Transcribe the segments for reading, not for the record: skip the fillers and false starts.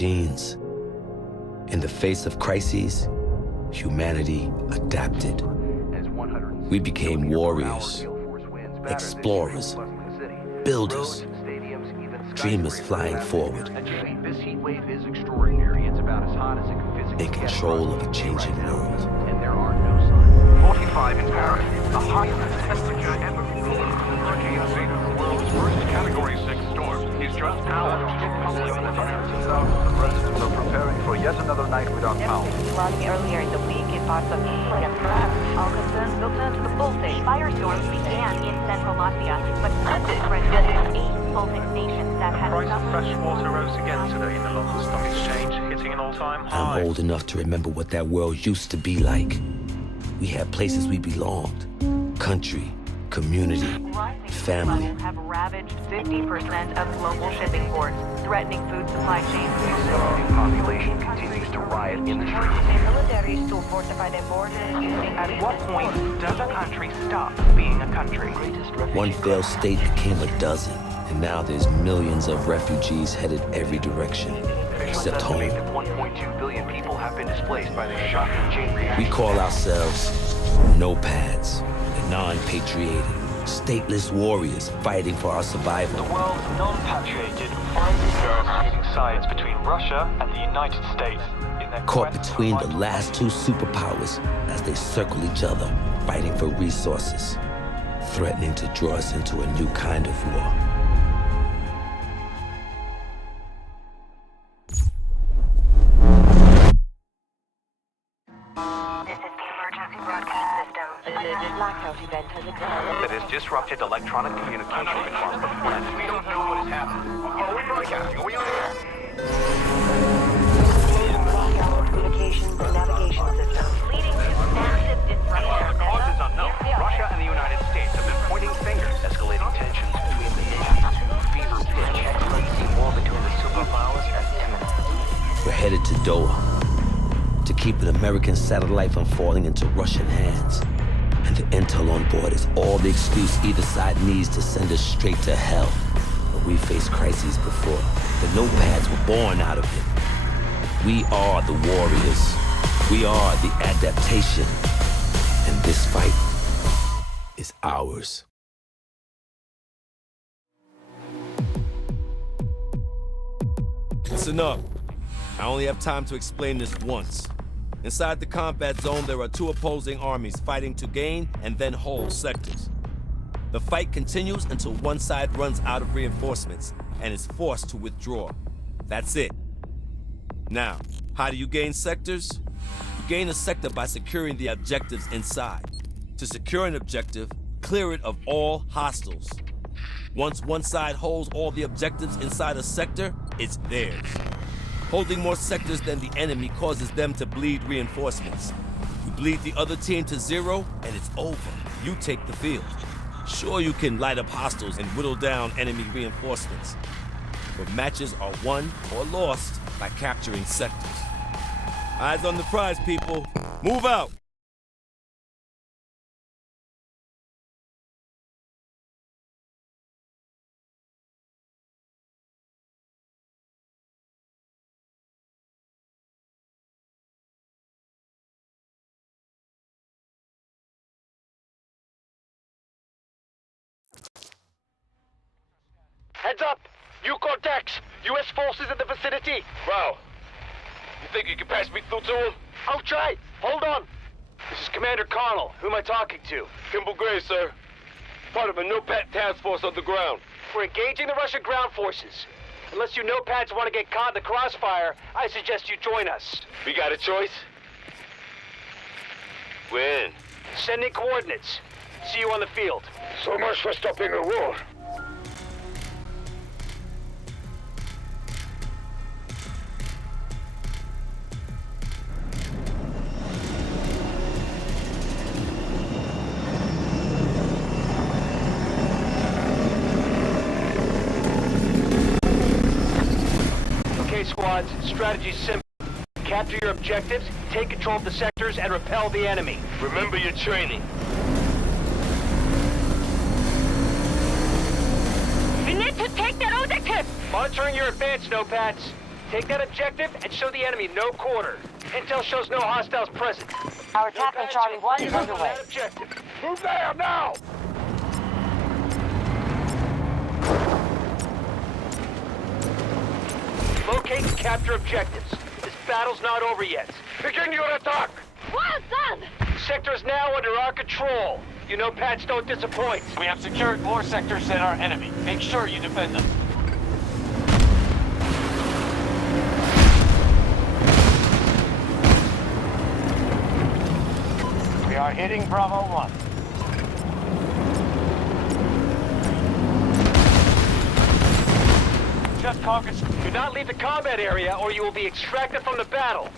machines. In the face of crises, humanity adapted. We became warriors, explorers, builders, dreamers flying forward, in control of a changing world. 45 in Paris, the highest temperature ever recorded. Hurricane Zeta, the world's worst Category 6 storm, is just hours from public on the Thousands of residents are preparing for yet another night without power. Flooding earlier in the week in parts of Italy and France. All concerns will turn to the Baltic. Firestorms began in central Latvia, but ended rendered 8 Baltic nations that had Price of fresh water rose again today in the London Stock Exchange, hitting an all-time high. I'm old enough to remember what that world used to be like. We had places we belonged, country, community, family. Have ravaged 50% of global shipping ports, threatening food supply chains. The population continues to riot in the streets. Militaries to fortify their borders using... At what point does a country stop being a country? One failed state became a dozen, and now there's millions of refugees headed every direction, except home. 1.2 billion people have been displaced by the shocking chain reaction. We call ourselves nopads, the non-patriotic, stateless warriors fighting for our survival. The world's non-patrioted finally negotiating sides between Russia and the United States in their Caught quest between to the fight last two superpowers as they circle each other, fighting for resources, threatening to draw us into a new kind of war. Blackout event has occurred. That has disrupted electronic communication across the planet. We don't know what has happened. Are we broadcasting? Are we on air? Blackout communications and navigation systems, leading to massive disruption. The cause is unknown. Russia and the United States have been pointing fingers, escalating tensions between the nations to fever pitch. The war between the superpowers is imminent. We're headed to Doha to keep an American satellite from falling into Russian hands. And the intel on board is all the excuse either side needs to send us straight to hell. But we faced crises before. The nopads were born out of it. We are the warriors. We are the adaptation. And this fight is ours. Listen up. I only have time to explain this once. Inside the combat zone, there are two opposing armies fighting to gain and then hold sectors. The fight continues until one side runs out of reinforcements and is forced to withdraw. That's it. Now, how do you gain sectors? You gain a sector by securing the objectives inside. To secure an objective, clear it of all hostiles. Once one side holds all the objectives inside a sector, it's theirs. Holding more sectors than the enemy causes them to bleed reinforcements. You bleed the other team to zero, and it's over. You take the field. Sure, you can light up hostiles and whittle down enemy reinforcements, but matches are won or lost by capturing sectors. Eyes on the prize, people. Move out! Heads up! New Cortex! U.S. forces in the vicinity! Bro, you think you can pass me through to him? I'll try! Hold on! This is Commander Connell. Who am I talking to? Kimball Gray, sir. Part of a NOPAD task force on the ground. We're engaging the Russian ground forces. Unless you nopads want to get caught in the crossfire, I suggest you join us. We got a choice? When? Sending coordinates. See you on the field. So much for stopping a war. Squads, strategy's simple. Capture your objectives, take control of the sectors, and repel the enemy. Remember your training. We need to take that objective! Monitoring your advance, nopads. Take that objective and show the enemy no quarter. Intel shows no hostiles present. Our attack on Charlie 1 is underway. That objective. Move there now! Locate and capture objectives. This battle's not over yet. Begin your attack! Well done! Sector is now under our control. You know Pats don't disappoint. We have secured more sectors than our enemy. Make sure you defend them. We are hitting Bravo 1. Just conquered. Do not leave the combat area or you will be extracted from the battle.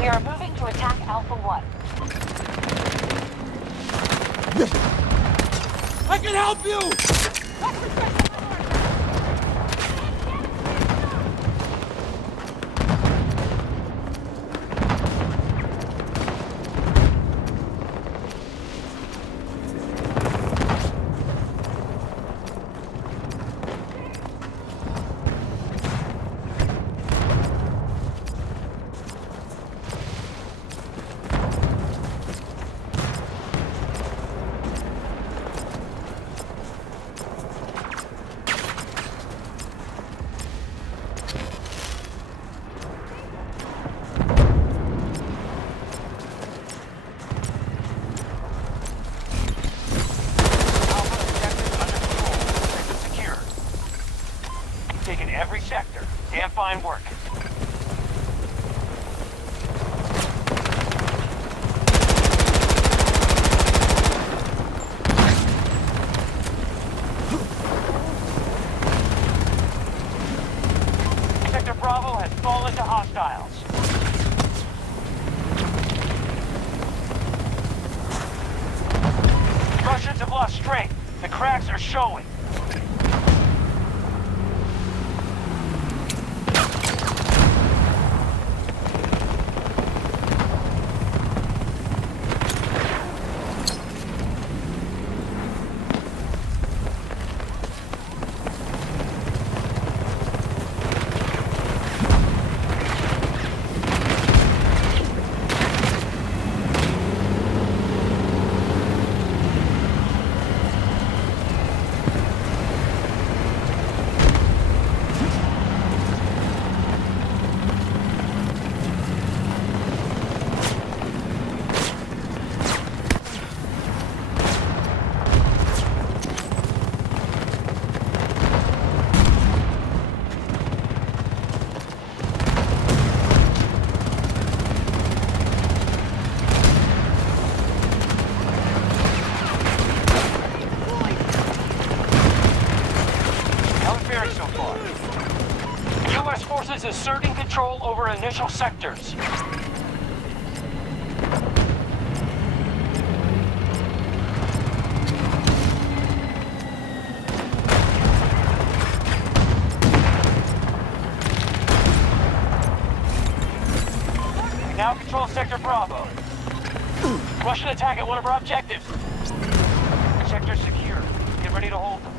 We are moving to attack Alpha 1. I can help you! Taken every sector. Damn fine work. Sector Bravo has fallen to hostiles. Russians have lost strength. The cracks are showing. So far. U.S. forces asserting control over initial sectors. We now control Sector Bravo. Russian attack at one of our objectives. Sector secure. Get ready to hold them.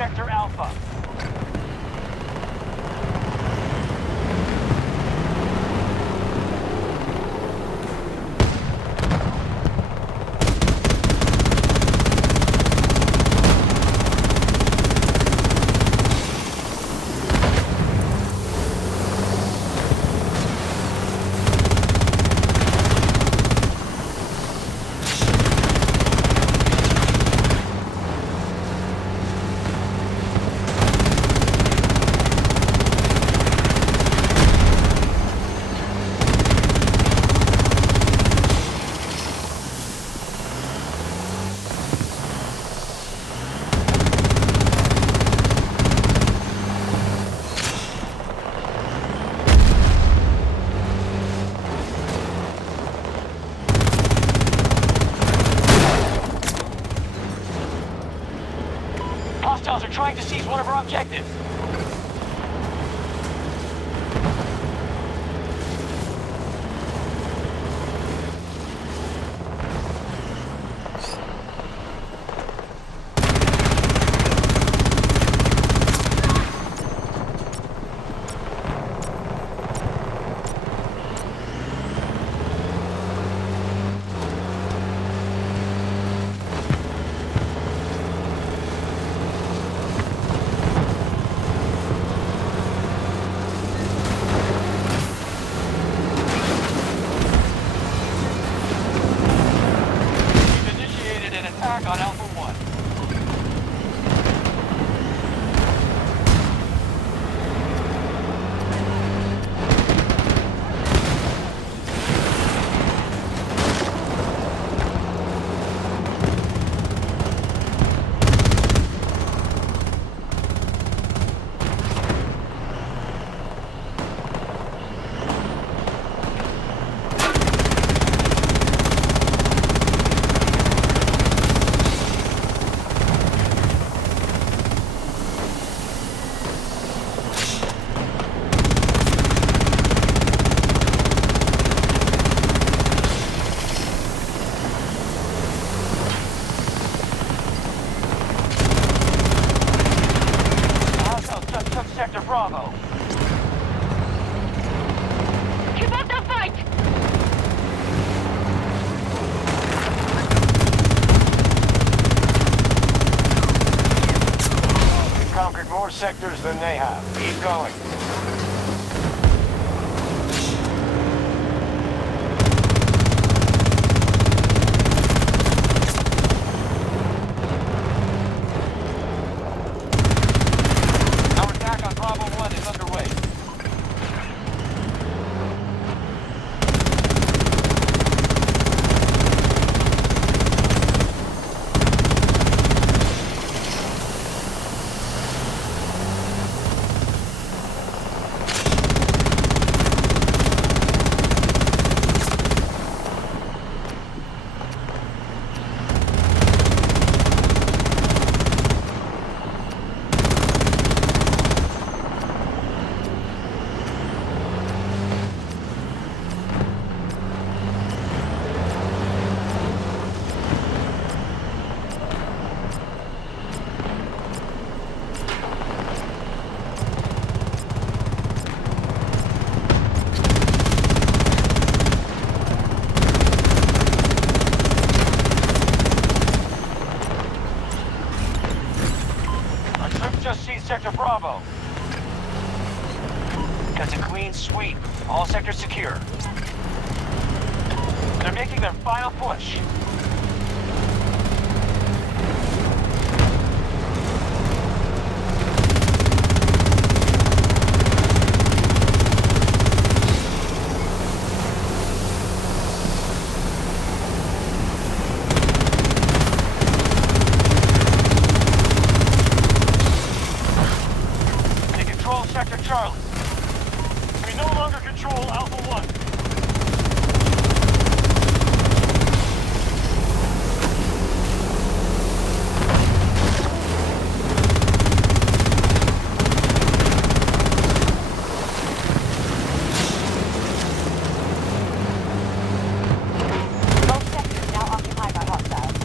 Sector Alpha. Hostiles are trying to seize one of our objectives. We've initiated an attack on Alpha 1. Hostiles just took Sector Bravo. Keep up the fight! We've conquered more sectors than they have. Keep going. Our attack on Bravo 1 is underway. Our troops just seized Sector Bravo. That's a clean sweep. All sectors secure. They're making their final push. They control Sector Charlie. We no longer control Alpha 1. Both sectors now occupied by hostiles.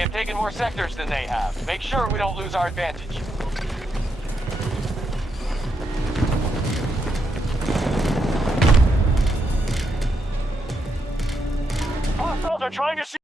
We have taken more sectors than they have. Make sure we don't lose our advantage. Hostiles are trying to shoot.